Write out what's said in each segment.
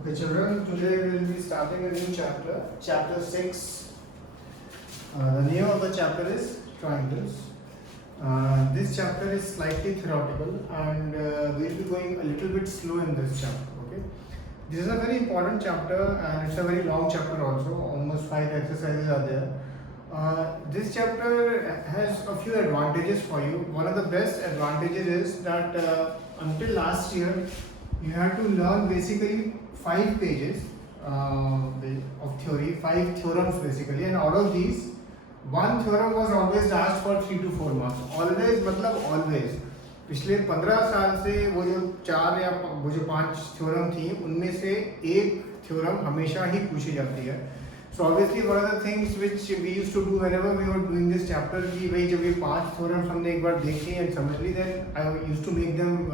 Okay, children, today we will be starting a new chapter, chapter 6. The name of the chapter is triangles. This chapter is slightly theoretical and we will be going a little bit slow in this chapter. Okay, this is a very important chapter and it's a very long chapter also. Almost 5 exercises are there. This chapter has a few advantages for you. One of the best advantages is that until last year you had to learn basically 5 pages of theory, 5 theorems basically, and out of these one theorem was always asked for 3 to 4 marks. Always मतलब always. पिछले 15 साल से वो जो 4 या वो जो 5 theorem थी उनमें से एक थ्योरम हमेशा ही पूछी जाती है. So obviously one of the things which we used to do whenever we were doing this chapter कि भाई जब ये 5 थ्योरम्स हमने एक बार देख ली and समझ ली, then I used to make them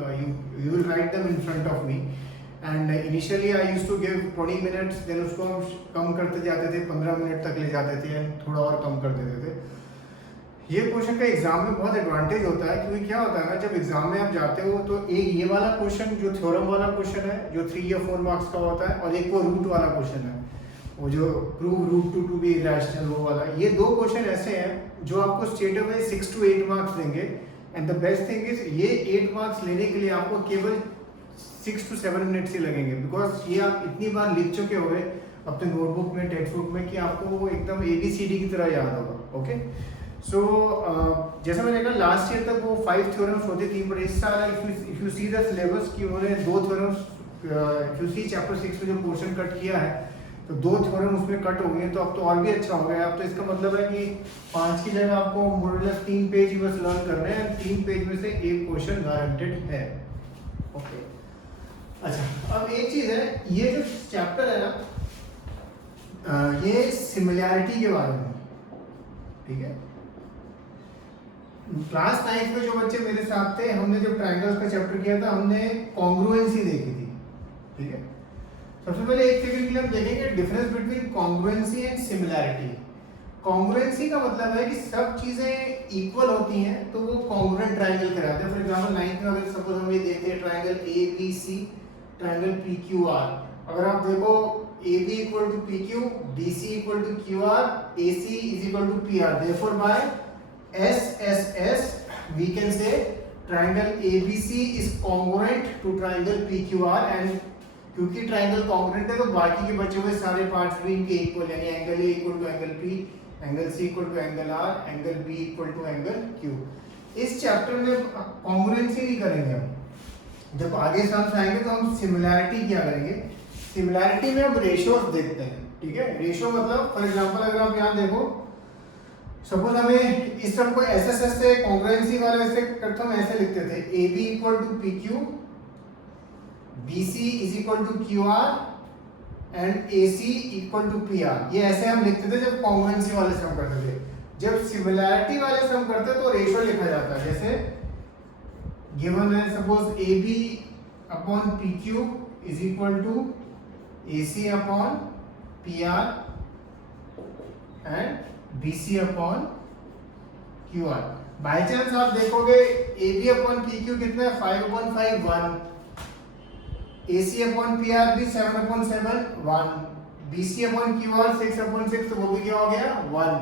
you will write them in front of me. And initially I used to give 20 minutes, then उसको हम कम करते जाते थे, 15 मिनट तक ले जाते थे and थोड़ा और कम कर देते थे. ये क्वेश्चन का एग्जाम में बहुत एडवांटेज होता है क्योंकि क्या होता है ना, जब एग्जाम में आप जाते हो तो एक ये वाला क्वेश्चन जो थ्योरम वाला क्वेश्चन है जो 3 या 4 मार्क्स का होता है, और एक वो रूट वाला क्वेश्चन है, वो जो prove root two be irrational वो वाला. ये दो क्वेश्चन ऐसे हैं जो आपको स्ट्रेट अवे 6 to 8 मार्क्स देंगे. And the best thing is ये 8 मार्क्स लेने के लिए आपको केवल 6 to 7 मिनट्स ही लगेंगे, बिकॉज ये आप इतनी बार लिख चुके होंगे अपने नोटबुक में, टेक्स्ट बुक में, कि आपको वो एकदम ABCD की तरह याद होगा. ओके, सो जैसा मैंने कहा लास्ट ईयर तक वो 5 थ्योरम्स होती थी, पर इस साल if you see the syllabus कि उन्होंने 2 theorems, if you see chapter 6 में जो पोर्शन कट किया है तो 2 थ्योरम उसमें कट हो गए, तो अब तो और भी अच्छा हो गया. अब तो इसका मतलब है कि 5 की जगह आपको मोर लेस 3 पेज ही बस लर्न करने हैं. 3 पेज में से एक क्वेश्चन गारंटेड है. ओके, अच्छा, अब एक चीज है, ये जो चैप्टर है ना, ये सिमिलैरिटी के बारे में, ठीक है. क्लास 9 में जो बच्चे मेरे साथ थे, हमने जब ट्रायंगल्स का चैप्टर किया था, हमने कॉन्ग्रुएंसी देखी थी. ठीक है, सबसे पहले एक सेकंड के लिए हम देखेंगे difference between congruency and similarity. Congruency का मतलब है कि सब चीजें इक्वल होती हैं तो वो कॉन्ग्रुएंट ट्रायंगल कहलाते हैं. फॉर एग्जांपल 9th में अगर सपोज हम ये देखते हैं ट्रायंगल ABC, ट्रायंगल PQR, अगर आप देखो AB equal to PQ, BC equal to QR, AC is equal to PR. Therefore by SSS we can say triangle ABC is congruent to triangle PQR, and क्योंकि triangle congruent है तो बाकी के बचे हुए सारे पार्ट्स भी इनके इक्वल, यानी angle A equal to angle P, angle C equal to angle R, angle B equal to angle Q. इस चैप्टर में कॉन्ग्रुएंसी नहीं करेंगे हम. जब आगे सम्स आएंगे तो हम सिमिलैरिटी क्या करेंगे. सिमिलैरिटी में हम रेशियोज देखते हैं. ठीक है, रेशियो मतलब फॉर एग्जांपल अगर आप यहाँ देखो, सपोज हमें इस सम को SSS से कॉन्ग्रुएंसी वाले से करते हम ऐसे लिखते थे AB equal to PQ, BC is equal to QR and AC equal to PR. ये ऐसे हम लिखते थे जब कॉन्ग्रुएंसी वाले सम करते थे. जब सिमिलैरिटी वाले सम करते तो रेशियो लिखा जाता है. जैसे गिवन है suppose AB upon PQ is equal to AC upon PR and BC upon QR. By chance आप देखोगे AB अपॉन PQ कितना है, 5/5 1, AC अपॉन PR भी 7/7 1, BC अपॉन QR 6/6, तो वो भी क्या हो गया 1.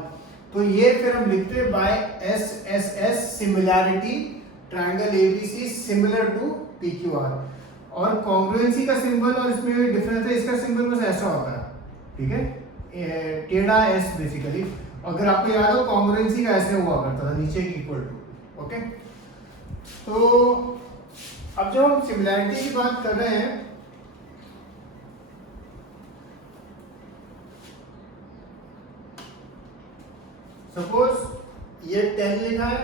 तो ये फिर हम लिखते हैं by SSS similarity triangle ABC similar to PQR. और कॉन्ग्रुएंसी का सिंबल और इसमें भी डिफरेंस है, इसका सिंबल बस ऐसा होता है. ठीक है, टेढ़ा S बेसिकली. अगर आपको याद हो कॉन्ग्रुएंसी का ऐसे हुआ करता था, नीचे की इक्वल टू. ओके, तो अब जब हम सिमिलैरिटी की बात कर रहे हैं, सपोज ये 10 लिखा है,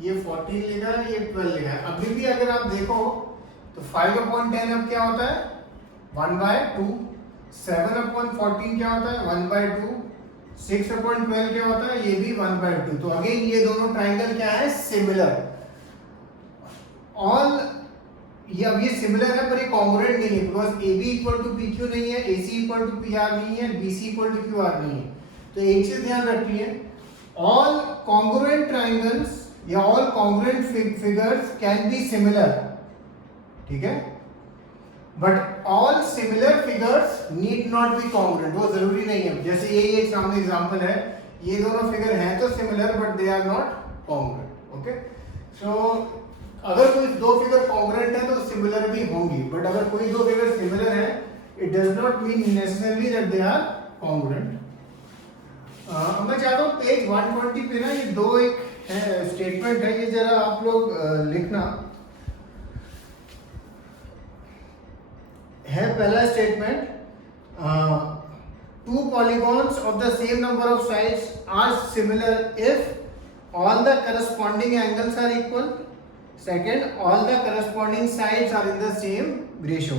ये 14 लिखा है, ये 12 लिखा है. अभी भी अगर आप देखो तो 5/10 अब क्या होता है 1/2, 7/14 क्या होता है 1/2, 6/12 क्या होता है, ये भी 1/2. तो अगेन ये दोनों ट्रायंगल क्या है, सिमिलर. ऑल ये अब ये सिमिलर है पर ये कॉन्ग्रुएंट नहीं है, because AB equal to PQ नहीं है, AC इक्वल टू PR नहीं है, BC इक्वल टू QR नहीं है. तो एक चीज ध्यान रखिए, ऑल कॉन्ग्रुएंट ट्रायंगल्स या all congruent figures can be similar. ठीक है, but all similar figures need not be congruent, वो जरूरी नहीं है। जैसे ये एक सामने एग्जांपल है, ये दोनों फिगर हैं तो similar but they are not congruent. Okay, so अगर कोई दो फिगर कॉन्ग्रुएंट है तो सिमिलर भी होंगी, बट अगर कोई दो फिगर सिमिलर है it does not mean necessarily that they are congruent. मैं चाहता हूँ पेज 120 पे ना ये दो एक स्टेटमेंट है, ये जरा आप लोग लिखना है। पहला statement, two polygons of the same number of sides are similar if all the corresponding angles are equal. Second, all the corresponding sides are in the same ratio.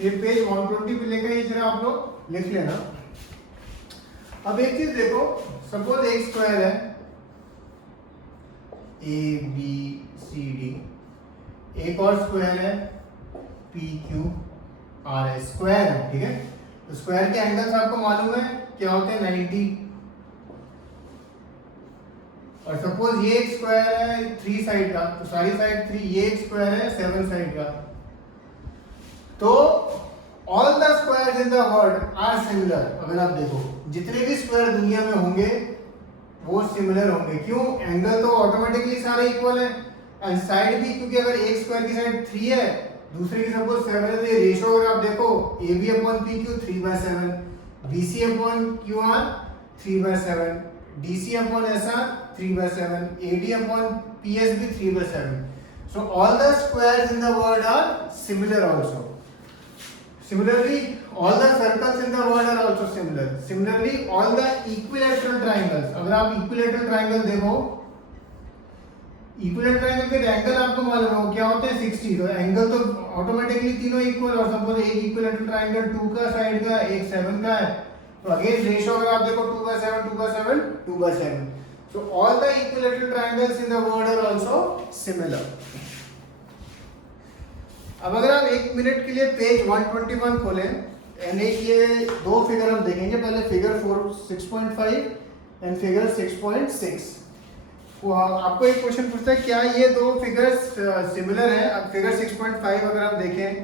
ये पेज 120 पे लेकर ये जरा आप लोग लिख लेना। अब एक चीज देखो, सपोज एक स्क्वायर है ए बी सी डी, एक और स्क्वायर है पी क्यू आर है, स्क्वायर है, ठीक है। तो स्क्वायर के एंगल्स आपको मालूम है क्या होते हैं, 90। और सपोज ये एक स्क्वायर है 3 साइड का, तो सारी साइड 3, ये एक स्क्वायर है 7 साइड का। तो all the squares in the world are similar. अगर आप देखो जितने भी स्क्वायर दुनिया में होंगे वो सिमिलर होंगे। क्यों? एंगल तो ऑटोमेटिकली सारे इक्वल है, एंड साइड भी, क्योंकि अगर एक स्क्वायर की साइड 3 है, दूसरे की सपोज 7 है, तो ये रेशियो अगर आप देखो A B upon P Q 3/7, B C upon Q R 3/7, D C upon S R 3/7, A D upon P S भी 3/7। So all the squares in the world are similar also. Similarly, all the circles in the world are also similar. Similarly, all the equilateral triangles. अगर आप equilateral triangle देखो, equilateral triangle के angle आपको मालूम है क्या होते हैं 60। तो एंगल तो ऑटोमेटिकली तीनों इक्वल, और सपोज एक equilateral triangle 2 का साइड का, एक 7 का है, तो अगेन रेशियो अगर आप देखो 2/7, 2/7, 2/7. So all the equilateral triangles in the world are also similar. अब अगर आप 1 मिनट के लिए पेज 121 खोलें, एंड एक ये दो फिगर हम देखेंगे, पहले फिगर 6.5 एंड फिगर 6.6। आपको एक क्वेश्चन पूछता है क्या ये दो फिगर्स सिमिलर हैं। अब फिगर 6.5 अगर आप देखें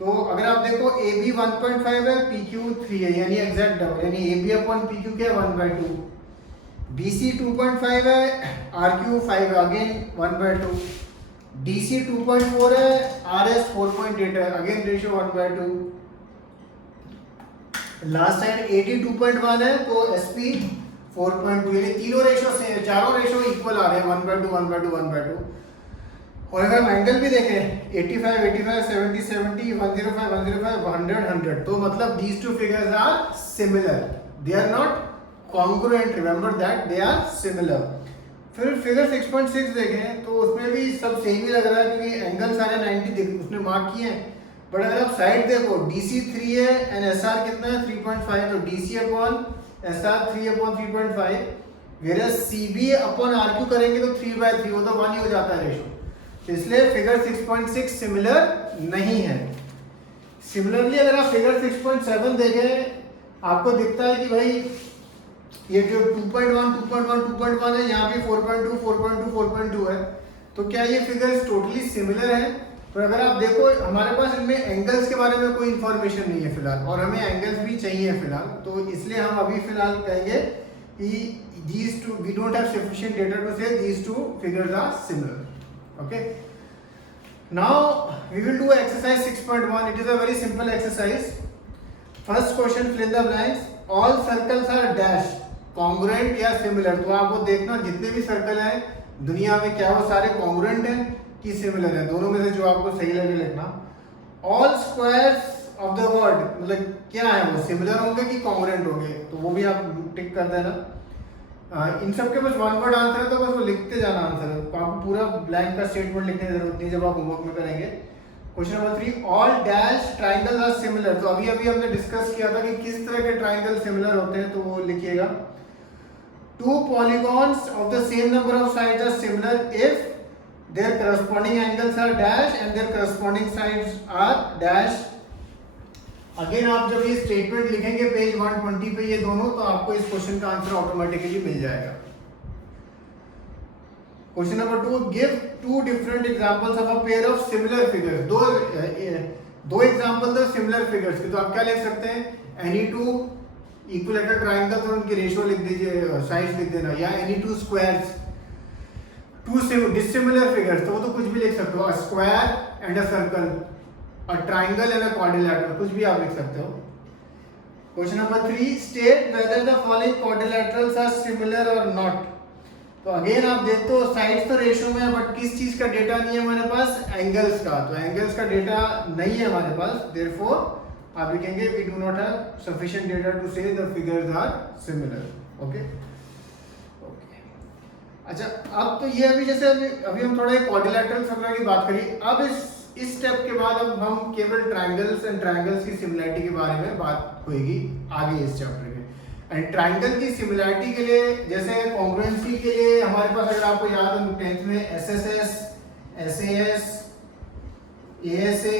तो अगर आप देखो ए बी 1.5 है, पी क्यू 3 है, यानी एग्जैक्ट डबल, यानी A B upon P Q क्या 1/2, बी सी 2.5 है, आर क्यू 5 है, अगेन 1/2, DC 2.4 है, RS 4.8 है, again ratio 1/2। Last side AD 2.1 है, तो SP 4.2, ये तीनों रेशियो से, चारों रेशियो इक्वल आ रहे हैं 1/2, 1/2, 1/2। और अगर हम एंगल भी देखें 85, 85, 70, 70, 105, 105, 100, 100, तो मतलब these two figures are similar. They are not congruent. Remember that they are similar. फिर फिगर 6.6 देखें तो उसमें भी सब सेम ही लग रहा है, क्योंकि एंगल सारे 90 उसने मार्क किए हैं। बट अगर आप साइड देखो DC 3 है एंड SR कितना है 3.5, तो DC upon SR 3/3.5, versus CB upon RQ करेंगे तो 3/3, वो तो 1 ही हो जाता है रेशियो। तो इसलिए फिगर 6.6 सिमिलर नहीं है। सिमिलरली अगर आप फिगर 6.7 देखें, आपको दिखता है कि भाई ये जो 2.1, 2.1, 2.1 है, यहाँ भी 4.2, 4.2, 4.2 है, तो क्या ये फिगर्स टोटली सिमिलर है? पर अगर आप देखो हमारे पास इनमें एंगल्स के बारे में कोई इंफॉर्मेशन नहीं है फिलहाल, और हमें एंगल्स भी चाहिए फिलहाल, तो इसलिए हम अभी फिलहाल कहेंगे कि these two, we don't have sufficient data to say these two figures are similar. Okay, now we will do exercise 6.1. It is a very simple exercise. First question, fill in the blanks. All circles are dash congruent या similar. तो आपको देखना जितने भी circle हैं दुनिया में क्या वो सारे कॉन्ग्रुएंट हैं कि सिमिलर हैं, दोनों में से जो आपको सही लगे लिखना। All squares of the world मतलब क्या है, वो सिमिलर होंगे कि कॉन्ग्रुएंट होंगे, तो वो भी आप टिक कर देना। इन सब के बस वन वर्ड आंसर है, तो बस वो लिखते जाना आंसर है, तो आपको पूरा ब्लैंक का स्टेटमेंट लिखने की जरूरत नहीं जब आप होमवर्क में करेंगे। Question number 3, all dash triangles are similar. तो अभी हमने डिस्कस किया था कि किस तरह के ट्राइंगल सिमिलर होते हैं, तो वो लिखिएगा। Two polygons of the same number of sides are similar if their corresponding angles are dash and their corresponding sides are dash. Again आप जब ये स्टेटमेंट लिखेंगे पेज 120 पे ये दोनों, तो आपको इस क्वेश्चन का आंसर ऑटोमेटिकली मिल जाएगा। Question number 2, give 2 different examples of a pair of similar figures. दो दो एग्जांपल दो सिमिलर फिगर्स की, तो आप क्या लिख सकते हैं, एनी टू इक्विलेटरल ट्राइंगल्स और उनकी रेशियो लिख दीजिए, साइड्स लिख देना, या any two squares, two dissimilar figures, तो वो तो कुछ भी लिख सकते हो, a square and a circle, a triangle and a quadrilateral, कुछ भी आप लिख सकते हो। Question number 3, state whether the following quadrilaterals are similar और नॉट। तो अगेन आप देखते हो साइड्स तो रेशियो में है, बट किस चीज का डेटा नहीं है हमारे पास, एंगल्स का, तो एंगल्स का डेटा नहीं है हमारे पास, देयरफॉर आप लिखेंगे we do not have sufficient data to say the figures are similar. Okay, अच्छा अब तो ये अभी जैसे अभी हम थोड़ा क्वाड्रिलेटरल्स वगैरह की बात करी, अब इस स्टेप के बाद अब हम केवल ट्रायंगल्स एंड ट्रायंगल्स की सिमिलरिटी के बारे में बात होगी आगे इस चैप्टर के। एंड ट्रायंगल की सिमिलरिटी के लिए, जैसे कॉन्ग्रुएंसी के लिए हमारे पास, अगर आपको याद हो 10th में SSS, SAS, ASA,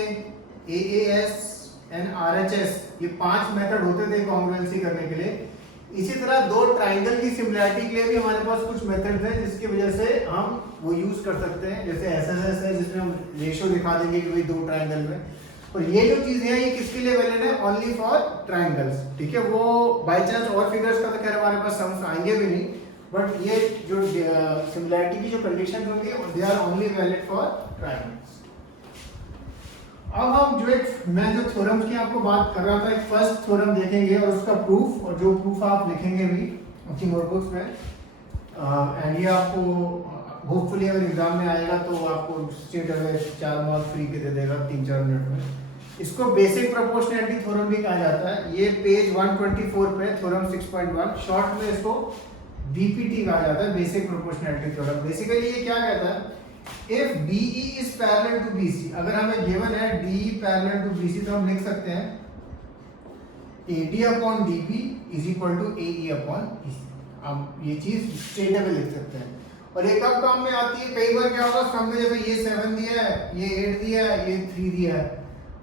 AAS and RHS, ये 5 मेथड होते थे कॉन्ग्रुएंसी करने के लिए। इसी तरह दो ट्रायंगल की सिमिलरिटी के लिए भी हमारे पास कुछ मेथड्स हैं जिसकी वजह से हम वो यूज कर सकते हैं, जैसे एसएसएस है जिसमें हम रेशियो दिखा देंगे कि भाई दो ट्रायंगल में, और ये जो चीज है ये किसके लिए वैलिड है, ओनली फॉर ट्रायंगल्स, ठीक है। वो बाय चांस और फिगर्स का तो खैर हमारे पास सम्स आएंगे भी नहीं, बट ये जो सिमिलरिटी की जो कंडीशन होंगी they are only valid for triangles. अब हम मैं जो थ्योरम्स की आपको बात कर रहा था, एक फर्स्ट थ्योरम देखेंगे और उसका प्रूफ, और जो प्रूफ आप लिखेंगे भी अपनी नोटबुक्स में, एंड ये आपको होपफुली अगर एग्जाम में आएगा तो आपको स्टेट अवे 4 मार्क्स फ्री के दे देगा 3-4 मिनट में। इसको बेसिक प्रोपोर्शनैलिटी थ्योरम भी कहा जाता है। ये पेज 124 पे थ्योरम 6.1, शॉर्ट में इसको बीपीटी कहा जाता है, बेसिक प्रोपोर्शनैलिटी थ्योरम। बेसिकली ये क्या कहता है, if BE is parallel to BC, अगर हमें गिवन है DE parallel to BC तो हम लिख सकते हैं AD upon DB is equal to AE upon EC। हम ये चीज स्ट्रेट अवे लिख सकते हैं। और एक अब काम में आती है, कई बार क्या होगा सम में, जैसे ये 7 दिया है, ये 8 दिया है, ये 3 दिया है,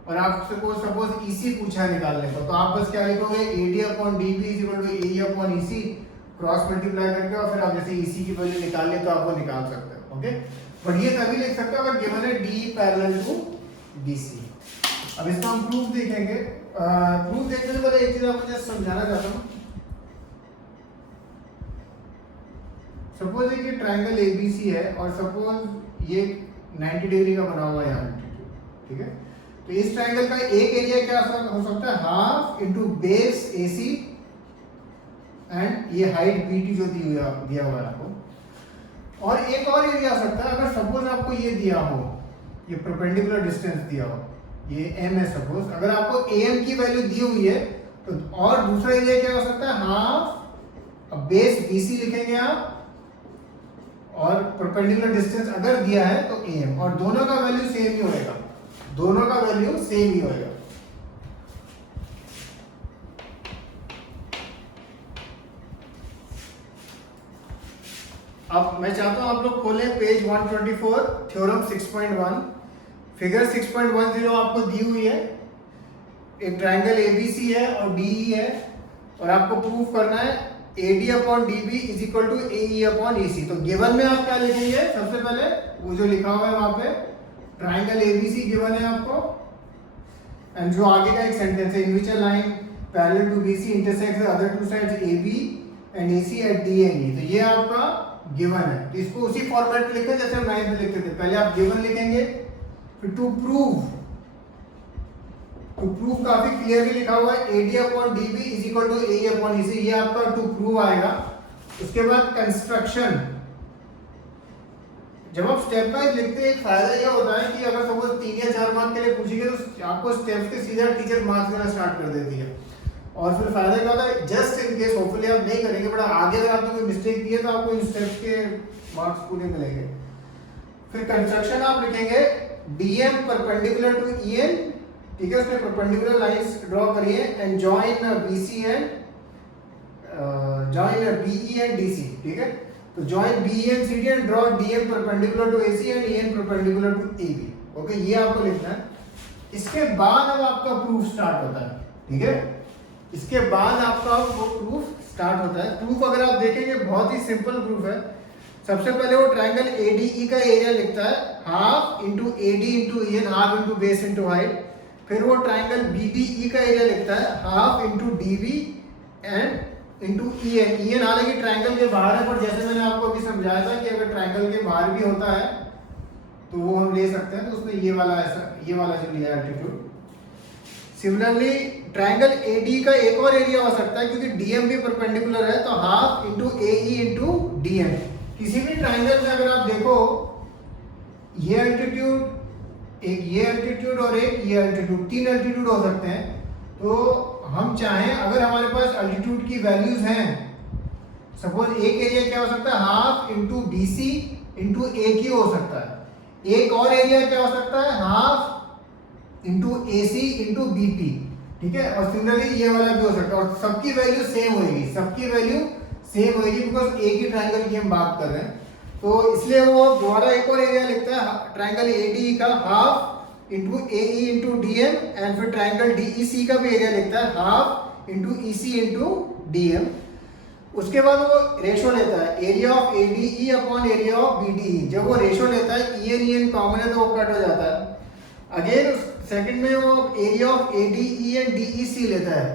और आपसे सपोज EC पूछा है निकालने को, तो आप बस क्या लिखोगे, AD upon DB is equal to AE upon EC, cross multiply करके, और फिर आप जैसे EC की वैल्यू निकाल ले तो आप वो निकाल सकते हैं। ओके, पर ये तभी लिख सकते हो अगर गिवन है DE पैरेलल टू BC। अब इसका हम प्रूफ देखेंगे। प्रूफ देखने से पहले एक चीज आपको जस्ट समझाना चाहता हूँ। सपोज ये ट्रायंगल ABC है और सपोज ये 90 डिग्री का बना हुआ है यहाँ, ठीक है। तो इस ट्रायंगल का एक एरिया क्या हो सकता है, half into base AC and ये हाइट BT जो दिया हुआ है आपको, और एक और एरिया हो सकता है, अगर सपोज आपको ये दिया हो, ये परपेंडिकुलर डिस्टेंस दिया हो, ये m है सपोज, अगर आपको AM की वैल्यू दी हुई है तो, और दूसरा एरिया क्या हो सकता है, हाफ, अब बेस BC लिखेंगे आप, और परपेंडिकुलर डिस्टेंस अगर दिया है तो AM, और दोनों का वैल्यू सेम ही होएगा, दोनों का वैल्यू सेम ही होएगा। अब मैं चाहता हूं आप लोग खोलें पेज 124, थ्योरम 6.1, फिगर 6.10 आपको दी हुई है। एक ट्रायंगल ABC है और DE है, और आपको प्रूफ करना है AD upon DB is equal to AE upon EC। तो गिवन में आप क्या लिखेंगे, सबसे पहले वो जो लिखा हुआ है वहां पे, ट्रायंगल ABC गिवन है आपको, एंड जो आगे का एक सेंटेंस है, in which a line parallel to BC intersects the other two sides AB and AC at D and E। तो ये आपका गिवन है, तो इसको उसी फॉर्मेट में लिखते हैं जैसे हम 9th में लिखते थे। पहले आप गिवन लिखेंगे, फिर टू प्रूव काफी क्लियरली लिखा हुआ है, AD upon DB is equal to AE upon EC, ये आपका टू प्रूव आएगा। उसके बाद कंस्ट्रक्शन, जब आप स्टेप वाइज लिखते हैं एक फायदा यह होता है कि अगर सपोज 3 या 4 मार्क के लिए पूछेंगे तो आपको स्टेप्स के सीधा टीचर मार्क्स देना स्टार्ट कर देती है, और फिर फायदा क्या होता है, जस्ट इन केस होपफुली आप नहीं करेंगे, बट आगे अगर आपने कोई मिस्टेक की है तो आपको इन स्टेप्स के मार्क्स पूरे मिलेंगे। फिर कंस्ट्रक्शन आप लिखेंगे DM परपेंडिकुलर टू EN, ठीक है, उसमें परपेंडिकुलर लाइंस ड्रॉ करिए, and join BC and join BE and DC, ठीक है। तो join BE and CD and draw DM perpendicular to AC and EN perpendicular to AB। Okay, ये आपको लिखना है। इसके बाद अब आपका प्रूफ स्टार्ट होता है, ठीक है, इसके बाद आपका वो प्रूफ स्टार्ट होता है। प्रूफ अगर आप देखेंगे बहुत ही सिंपल प्रूफ है। सबसे पहले वो ट्रायंगल ADE का एरिया लिखता है, half into AD into EN, half into base into height, फिर वो ट्राइंगल BDE का एरिया लिखता है half into DB and into EN। EN हालांकि ट्राइंगल के बाहर है, पर जैसे मैंने आपको अभी समझाया था कि अगर ट्राइंगल के बाहर भी होता है तो वो हम ले सकते हैं, तो उसने ये वाला जो लिया है एल्टीट्यूड। सिमिलरली ट्राइंगल AD का एक और एरिया हो सकता है, क्योंकि DM भी परपेंडिकुलर है, तो half into AE into DM। किसी भी ट्राइंगल में अगर आप देखो ये एल्टीट्यूड, एक ये एल्टीट्यूड और एक ये एल्टीट्यूड, 3 एल्टीट्यूड हो सकते हैं। तो हम चाहें अगर हमारे पास एल्टीट्यूड की वैल्यूज हैं, सपोज एक एरिया क्या हो सकता है half into BC into AQ हो सकता है, एक और एरिया क्या हो सकता है half into AC into BP, ठीक है। और सिमिलरली ये वाला भी हो सकता है, और सबकी वैल्यू सेम होगी बिकॉज एक ही ट्राइंगल की हम बात कर रहे हैं। तो इसलिए वो दोबारा एक और एरिया लिखता है ट्राइंगल ADE का half into AE into DM, and फिर ट्राइंगल DEC का भी एरिया लिखता है half into EC into DM। उसके बाद वो रेशो लेता है area of ADE upon area of BDE। जब वो रेशो लेता है EN कॉमन है तो वो कट हो जाता है। अगेन सेकंड में वो area of ADE and DEC लेता है,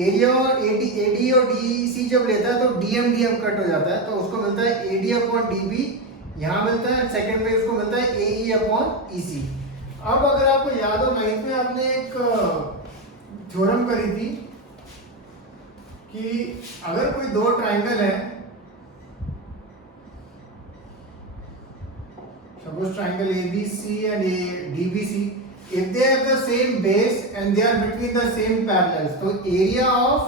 एरिया और ADE और DEC जब लेता है तो DM कट हो जाता है, तो उसको मिलता है AD अपॉन DB, यहाँ मिलता है सेकंड में उसको मिलता है AE अपॉन EC। अब अगर आपको याद हो 9th में आपने एक थ्योरम करी थी कि अगर कोई दो ट्राइंगल है, suppose triangle ABC and DBC, if they have the same base and they are between the same parallels, तो area of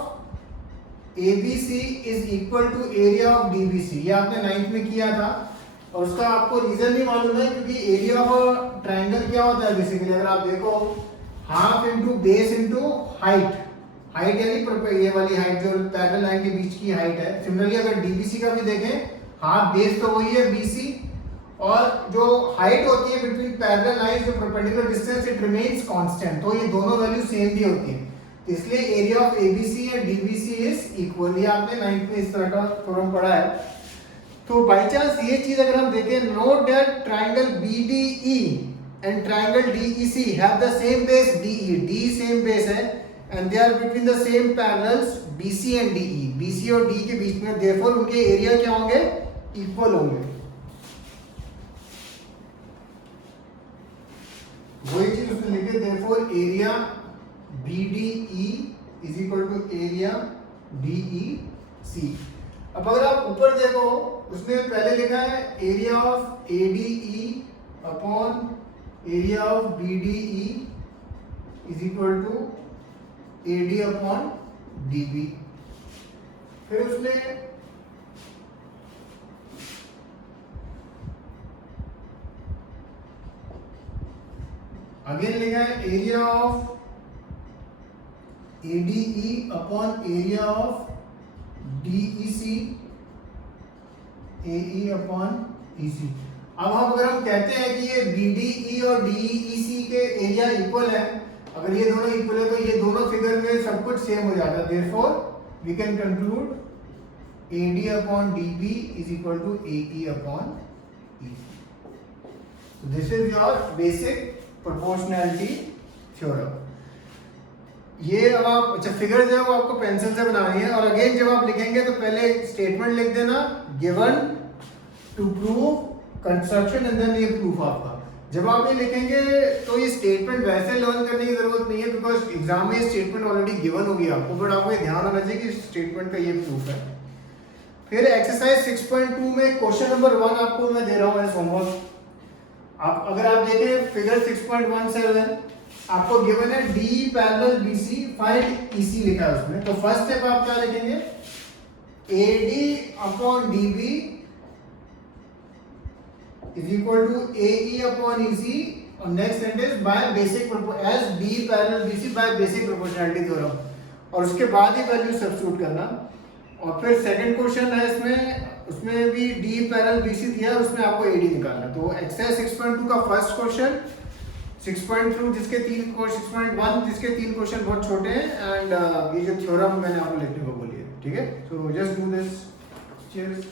ABC is equal to area of DBC। ये आपने 9th में किया था, और उसका आपको रीजन भी मालूम है, क्योंकि एरिया ऑफ ट्राइंगल क्या होता है बेसिकली, अगर आप देखो half into base into height यानी ये वाली हाइट जो पैरेलल लाइन के बीच की हाइट है। सिमिलरली अगर DBC का भी देखें, हाफ बेस तो वही है BC, और जो हाइट होती है बिटवीन पैरेलल लाइंस, जो perpendicular distance, it remains constant, तो ये दोनों वैल्यू सेम भी होती है। तो इसलिए area of ABC and DBC is equal. ये आपने 9th में इस तरह का थ्योरम पढ़ा है। तो बाय चांस ये चीज अगर हम देखें, note that triangle BDE and triangle DEC have the same base DE, D same base है, and they are between the same parallels BC and DE, BC और D के बीच में, देयरफॉर उनके एरिया क्या होंगे, इक्वल होंगे। वही चीज उसने लिखे, therefore area BDE is equal to area DEC। अब अगर आप ऊपर देखो, उसने पहले लिखा है area of ADE upon area of BDE is equal to AD upon DB। फिर उसने अगेन लिखा है area of ADE upon area of DEC AE upon EC। अब अगर हम कहते हैं कि ये BDE और DEC के एरिया इक्वल है, अगर ये दोनों इक्वल है तो ये दोनों फिगर में सब कुछ सेम हो जाता है, therefore we can conclude AD upon DB is equal to AE upon EC। So this is your basic proportionality theorem. ये अब आप अच्छा फिगर जो है वो आपको पेंसिल से बनानी है, और अगेन जब आप लिखेंगे तो पहले स्टेटमेंट लिख देना, given to prove construction and then ये प्रूफ आपका। जब आप ये लिखेंगे तो ये स्टेटमेंट वैसे लर्न करने की जरूरत नहीं है, बिकॉज एग्जाम में ये स्टेटमेंट ऑलरेडी गिवन होगी आपको, बट आपको ये ध्यान होना चाहिए कि स्टेटमेंट का ये प्रूफ है। फिर एक्सरसाइज 6.2 में क्वेश्चन नंबर 1 आपको मैं दे रहा हूँ एज होमवर्क। आप अगर आप देखें फिगर 6.17 आपको गिवन है D parallel BC, find EC लिखा है उसमें। तो फर्स्ट स्टेप आप क्या लिखेंगे, AD upon DB is equal to AE upon EC, और next sentence by basic as D parallel BC by basic proportionality theorem, और उसके बाद ही वैल्यू सब्स्टिट्यूट करना। और फिर सेकंड क्वेश्चन है इसमें, उसमें भी D पैरेलल BC दिया है, उसमें आपको AD निकालना। तो एक्सरसाइज 6.2 का फर्स्ट क्वेश्चन, 6.2 जिसके 6.1 जिसके 3 क्वेश्चन बहुत छोटे हैं, एंड ये जो थ्योरम मैंने आपको लिखने को बोली है, ठीक है। So just do this, cheers.